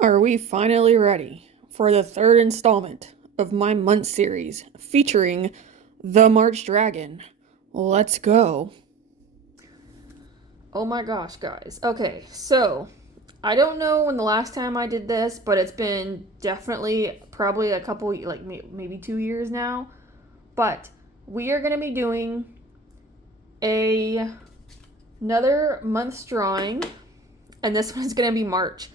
Are we finally ready for the third installment of my month series featuring the March Dragon? Let's go. Oh my gosh, guys. Okay, so I don't know when the last time I did this, but it's been definitely probably a couple, like maybe 2 years now. But we are going to be doing another month's drawing, and this one's going to be March.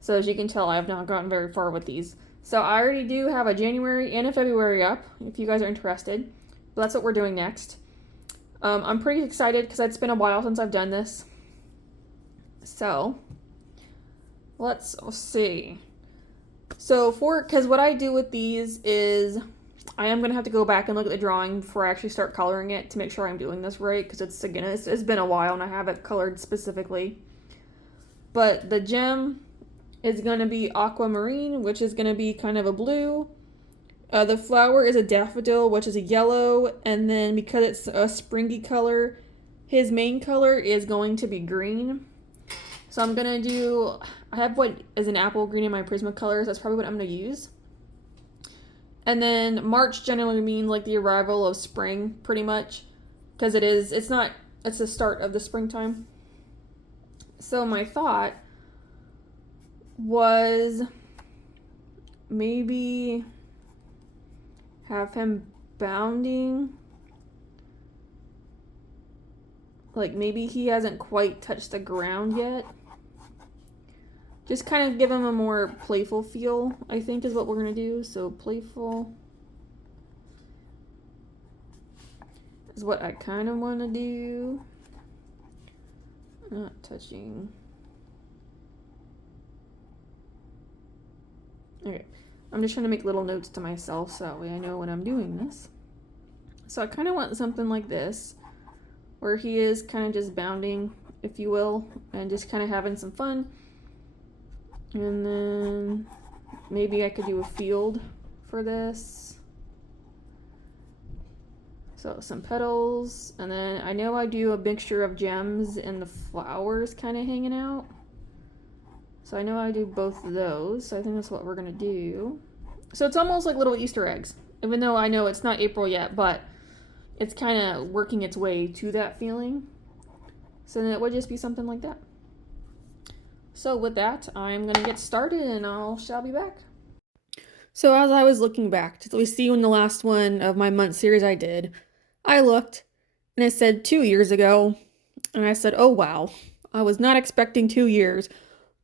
So as you can tell, I have not gotten very far with these. So I already do have a January and a February up, if you guys are interested. But that's what we're doing next. I'm pretty excited because it's been a while since I've done this. So let's see. So because what I do with these is I am going to have to go back and look at the drawing before I actually start coloring it to make sure I'm doing this right, because it's been a while and I have it colored specifically. But the gem is going to be aquamarine, which is going to be kind of a blue. The flower is a daffodil, which is a yellow, and then because it's a springy color, his main color is going to be green. So I'm going to do, I have what is an apple green in my Prismacolors. That's probably what I'm going to use. And then March generally means like the arrival of spring, pretty much, because it's the start of the springtime. So my thought was maybe have him bounding, like maybe he hasn't quite touched the ground yet. Just kind of give him a more playful feel, I think, is what we're going to do. So playful is what I kind of want to do. Not touching. Okay. I'm just trying to make little notes to myself so that way I know when I'm doing this. So I kind of want something like this, where he is kind of just bounding, if you will, and just kind of having some fun. And then maybe I could do a field for this. So some petals, and then I know I do a mixture of gems and the flowers kind of hanging out. So I know I do both of those, so I think that's what we're gonna do. So it's almost like little Easter eggs, even though I know it's not April yet, but it's kind of working its way to that feeling. So then it would just be something like that. So with that, I'm gonna get started and shall be back. So as I was looking back to see when the last one of my month series I did, I looked and it said 2 years ago, and I said, oh wow, I was not expecting 2 years.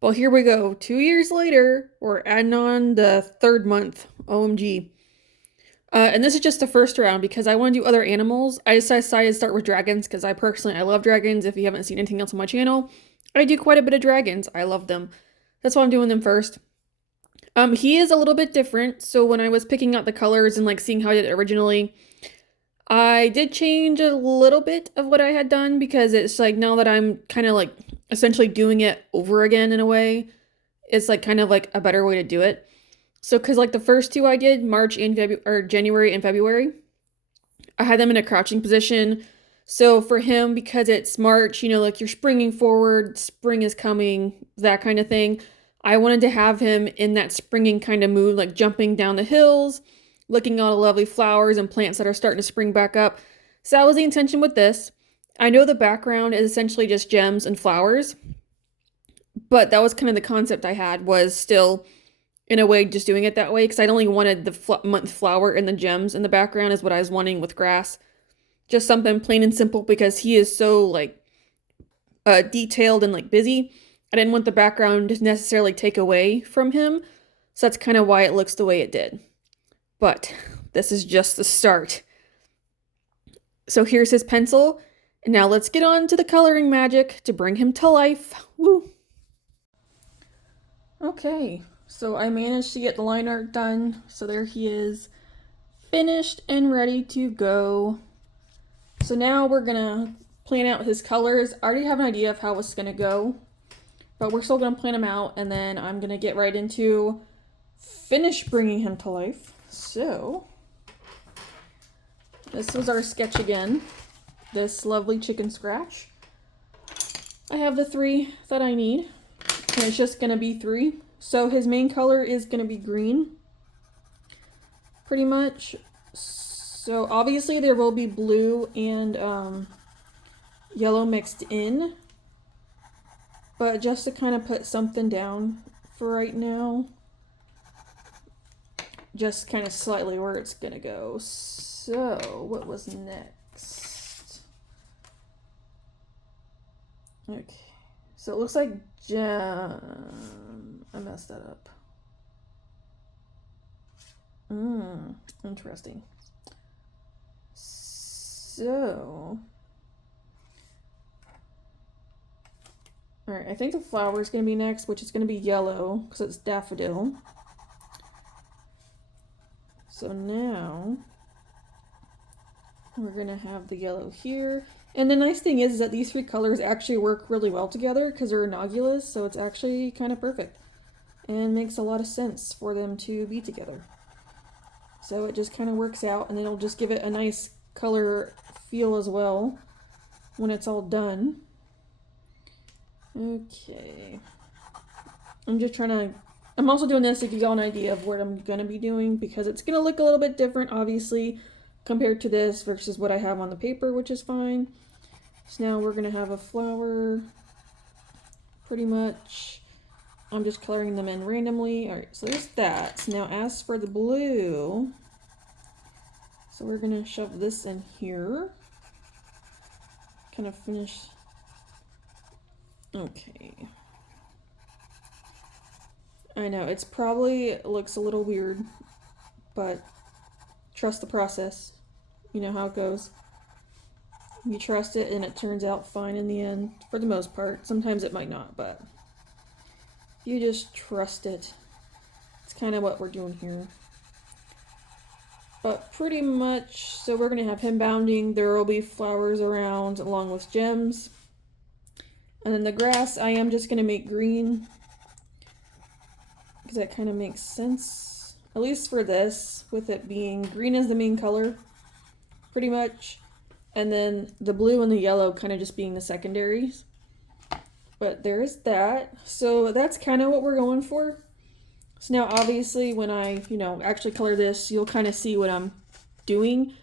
Well, here we go. 2 years later, we're adding on the third month. OMG. And this is just the first round because I want to do other animals. I decided to start with dragons because I love dragons. If you haven't seen anything else on my channel, I do quite a bit of dragons. I love them. That's why I'm doing them first. He is a little bit different. So when I was picking out the colors and like seeing how I did it originally, I did change a little bit of what I had done because it's like now that I'm kind of like essentially doing it over again in a way, it's like kind of like a better way to do it. So because like the first two I did, January and February, I had them in a crouching position. So for him, because it's March, like you're springing forward, spring is coming, that kind of thing. I wanted to have him in that springing kind of mood, like jumping down the hills, looking at all the lovely flowers and plants that are starting to spring back up. So that was the intention with this. I know the background is essentially just gems and flowers, but that was kind of the concept I had, was still in a way just doing it that way, because I'd only wanted the month flower and the gems in the background is what I was wanting with grass. Just something plain and simple because he is so like detailed and like busy. I didn't want the background to necessarily take away from him, so that's kind of why it looks the way it did. But this is just the start. So here's his pencil, and now let's get on to the coloring magic to bring him to life. Woo! Okay, so I managed to get the line art done, so there he is, finished and ready to go. So now we're gonna plan out his colors. I already have an idea of how it's gonna go, but we're still gonna plan them out, and then I'm gonna get right into finish bringing him to life. So this was our sketch again, this lovely chicken scratch. I have the 3 that I need, and it's just gonna be 3. So his main color is going to be green, pretty much. So obviously there will be blue and yellow mixed in, but just to kind of put something down for right now, just kind of slightly where it's going to go. So what was next? Okay, so it looks like gem. I messed that up. Interesting. So, all right, I think the flower is going to be next, which is going to be yellow because it's daffodil. So now we're going to have the yellow here. And the nice thing is that these three colors actually work really well together because they're innocuous, so it's actually kind of perfect and makes a lot of sense for them to be together. So it just kind of works out, and it'll just give it a nice color feel as well when it's all done. Okay. I'm also doing this to give y'all an idea of what I'm going to be doing because it's going to look a little bit different, obviously, compared to this versus what I have on the paper, which is fine. So now we're going to have a flower, pretty much. I'm just coloring them in randomly. All right, so there's that. So now as for the blue, so we're going to shove this in here. Kind of finish. Okay. I know, it's probably looks a little weird, but trust the process. You know how it goes. You trust it and it turns out fine in the end, for the most part. Sometimes it might not, but you just trust it. It's kind of what we're doing here. But pretty much, so we're going to have him bounding. There will be flowers around along with gems. And then the grass, I am just going to make green. Because that kind of makes sense. At least for this, with it being green is the main color. Pretty much. And then the blue and the yellow kind of just being the secondaries. But there's that. So that's kind of what we're going for. So now obviously when I, actually color this, you'll kind of see what I'm doing.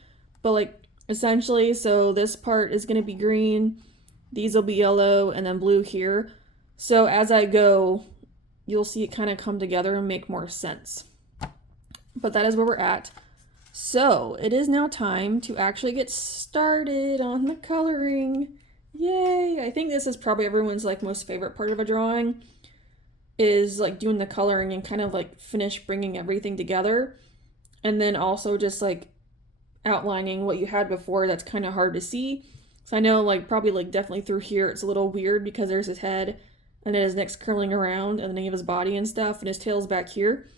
But like essentially, so this part is going to be green, these will be yellow, and then blue here. So as I go, you'll see it kind of come together and make more sense. But that is where we're at. So it is now time to actually get started on the coloring. Yay! I think this is probably everyone's like most favorite part of a drawing, is like doing the coloring and kind of like finish bringing everything together. And then also just like outlining what you had before that's kind of hard to see. So I know like probably like definitely through here it's a little weird because there's his head and then his neck's curling around and then you have his body and stuff and his tail's back here.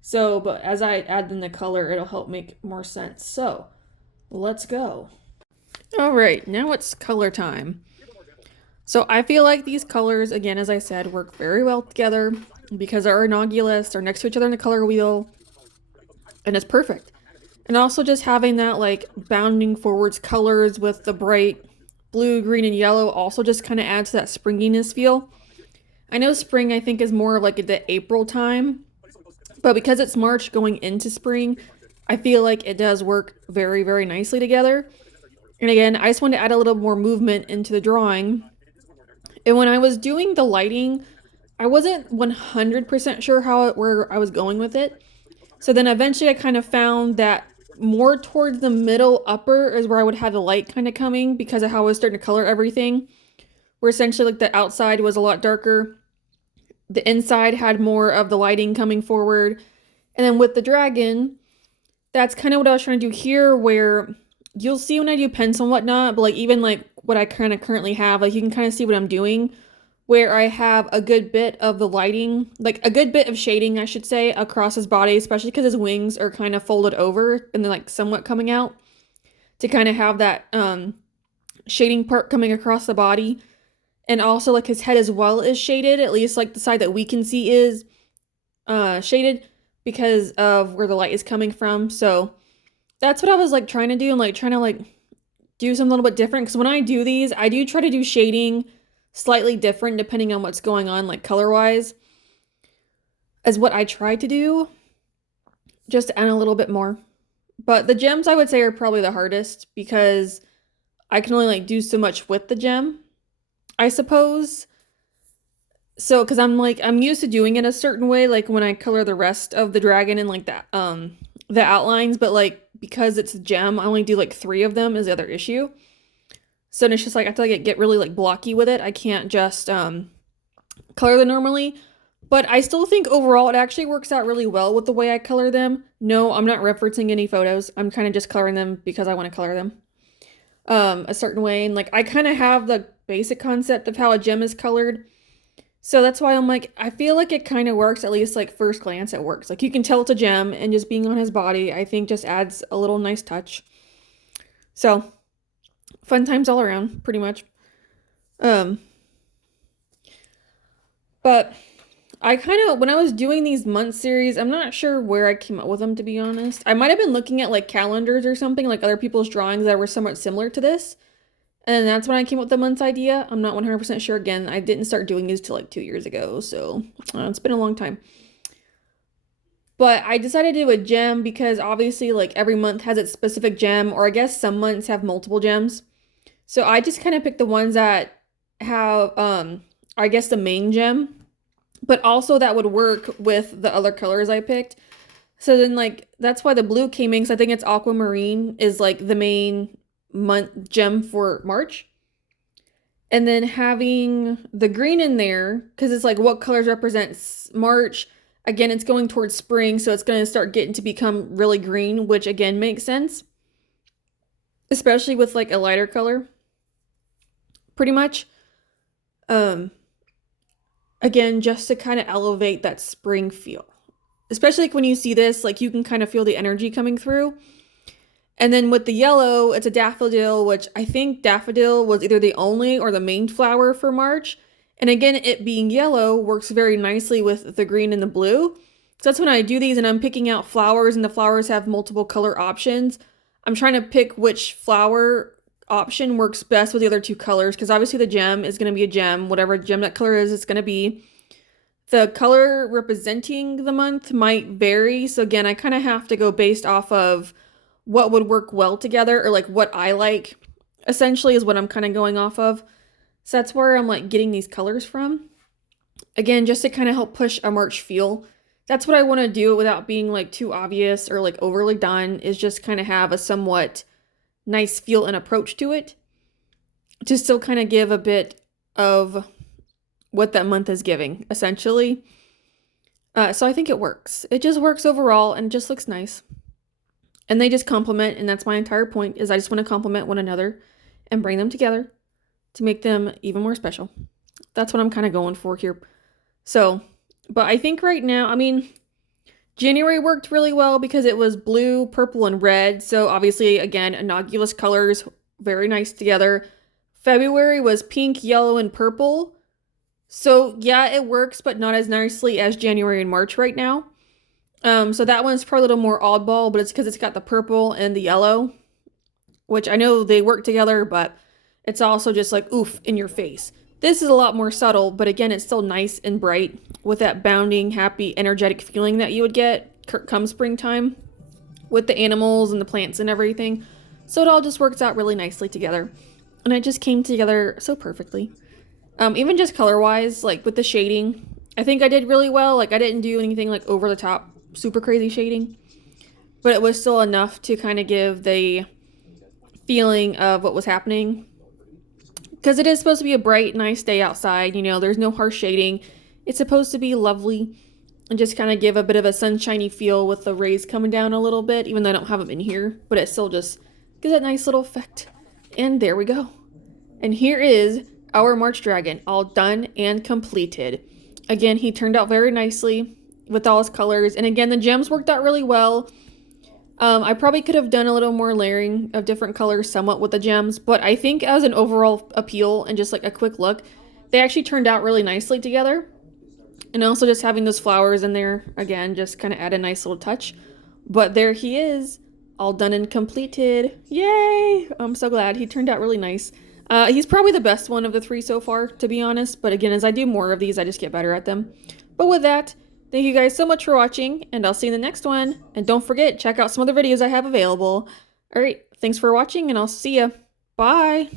So, but as I add in the color, it'll help make more sense. So let's go. All right, now it's color time. So I feel like these colors, again, as I said, work very well together because they're innocuous, they're next to each other in the color wheel, and it's perfect. And also just having that like bounding forwards colors with the bright blue, green, and yellow also just kind of adds to that springiness feel. I know spring I think is more of like the April time, but because it's March going into spring, I feel like it does work very, very nicely together. And again, I just wanted to add a little more movement into the drawing. And when I was doing the lighting, I wasn't 100% sure where I was going with it. So then eventually I kind of found that more towards the middle upper is where I would have the light kind of coming because of how I was starting to color everything. Where essentially like the outside was a lot darker. The inside had more of the lighting coming forward. And then with the dragon, that's kind of what I was trying to do here, where you'll see when I do pencil and whatnot, but like even like what I kind of currently have, like you can kind of see what I'm doing, where I have a good bit of the lighting, like a good bit of shading, I should say, across his body, especially because his wings are kind of folded over and then like somewhat coming out, to kind of have that shading part coming across the body. And also like his head as well is shaded, at least like the side that we can see is shaded because of where the light is coming from. So that's what I was like trying to do, and like trying to like do something a little bit different, because when I do these, I do try to do shading slightly different depending on what's going on like color wise. as what I try to do, just to add a little bit more. But the gems I would say are probably the hardest because I can only like do so much with the gem, I suppose. So, because I'm used to doing it a certain way, like when I color the rest of the dragon and like that, the outlines, but like because it's a gem, I only do like 3 of them is the other issue. So it's just like I have to like get really like blocky with it. I can't just color them normally. But I still think overall it actually works out really well with the way I color them. No, I'm not referencing any photos. I'm kind of just coloring them because I want to color them a certain way. And like I kind of have the basic concept of how a gem is colored. So that's why I'm like, I feel like it kind of works, at least like first glance it works. Like you can tell it's a gem, and just being on his body, I think just adds a little nice touch. So fun times all around, pretty much. But I kind of, when I was doing these month series, I'm not sure where I came up with them, to be honest. I might have been looking at like calendars or something, like other people's drawings that were somewhat similar to this. And that's when I came up with the month's idea. I'm not 100% sure. Again, I didn't start doing these till like 2 years ago, so it's been a long time. But I decided to do a gem because obviously like every month has its specific gem, or I guess some months have multiple gems. So I just kind of picked the ones that have, I guess the main gem, but also that would work with the other colors I picked. So then like, that's why the blue came in, because I think it's aquamarine is like the main month gem for March, and then having the green in there because it's like what colors represents March. Again, it's going towards spring, so it's going to start getting to become really green, which again makes sense, especially with like a lighter color, pretty much. Again, just to kind of elevate that spring feel, especially like when you see this, like you can kind of feel the energy coming through. And then with the yellow, it's a daffodil, which I think daffodil was either the only or the main flower for March. And again, it being yellow works very nicely with the green and the blue. So that's when I do these and I'm picking out flowers, and the flowers have multiple color options. I'm trying to pick which flower option works best with the other 2 colors, because obviously the gem is going to be a gem. Whatever gem that color is, it's going to be. The color representing the month might vary. So again, I kind of have to go based off of what would work well together, or like what I like, essentially, is what I'm kind of going off of. So that's where I'm like getting these colors from. Again, just to kind of help push a March feel. That's what I want to do without being like too obvious or like overly done, is just kind of have a somewhat nice feel and approach to it, to still kind of give a bit of what that month is giving, essentially. So I think it works. It just works overall and just looks nice. And they just complement, and that's my entire point, is I just want to complement one another and bring them together to make them even more special. That's what I'm kind of going for here. So, but I think right now, I mean, January worked really well because it was blue, purple, and red. So obviously, again, innocuous colors, very nice together. February was pink, yellow, and purple. So yeah, it works, but not as nicely as January and March right now. So that one's probably a little more oddball, but it's because it's got the purple and the yellow, which I know they work together, but it's also just like, oof, in your face. This is a lot more subtle, but again, it's still nice and bright with that bounding, happy, energetic feeling that you would get come springtime with the animals and the plants and everything. So it all just works out really nicely together. And it just came together so perfectly. Even just color-wise, like with the shading, I think I did really well. Like I didn't do anything like over the top, super crazy shading, but it was still enough to kind of give the feeling of what was happening. Because it is supposed to be a bright, nice day outside, you know, there's no harsh shading. It's supposed to be lovely and just kind of give a bit of a sunshiny feel with the rays coming down a little bit, even though I don't have them in here, but it still just gives that nice little effect. And there we go. And here is our March Dragon, all done and completed. Again, he turned out very nicely with all his colors. And again, the gems worked out really well. I probably could have done a little more layering of different colors somewhat with the gems, but I think as an overall appeal and just like a quick look, they actually turned out really nicely together. And also just having those flowers in there, again, just kind of add a nice little touch. But there he is, all done and completed. Yay! I'm so glad. He turned out really nice. He's probably the best one of the 3 so far, to be honest. But again, as I do more of these, I just get better at them. But with that, Thank you guys so much for watching, and I'll see you in the next one. And don't forget, check out some other videos I have available. All right, thanks for watching, and I'll see ya. Bye!